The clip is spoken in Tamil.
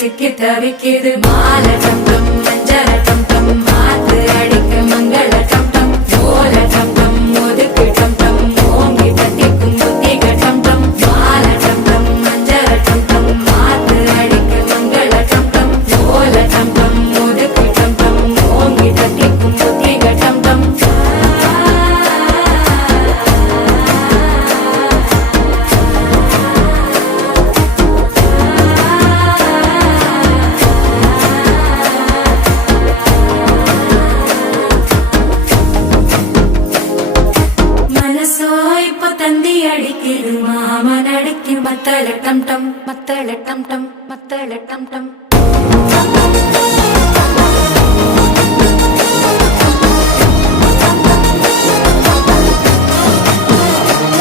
சிக்கி தவிக்கிது மால டம் டம் மஞ்சள டம் டம் மாத்து அடிக்க மங்கள டம் டம் ஓல டம் டம் ஒதுக்கு டம் டம் ஓங்கி தட்டிக்கும் புத்திக டம் டம் மால டம் டம் மஞ்சள டம் டம் மாத்து அடிக்க மங்கள டம் டம் ஓல டம் டம் ஒதுக்கு டம் டம் ஓங்கி தட்டிக்கும் புத்திக டம் டம் தந்தி அடிக்கிது மாமன் அடிக்கு மத்தள டம் டம் மத்தள டம் டம் மத்தள டம் டம்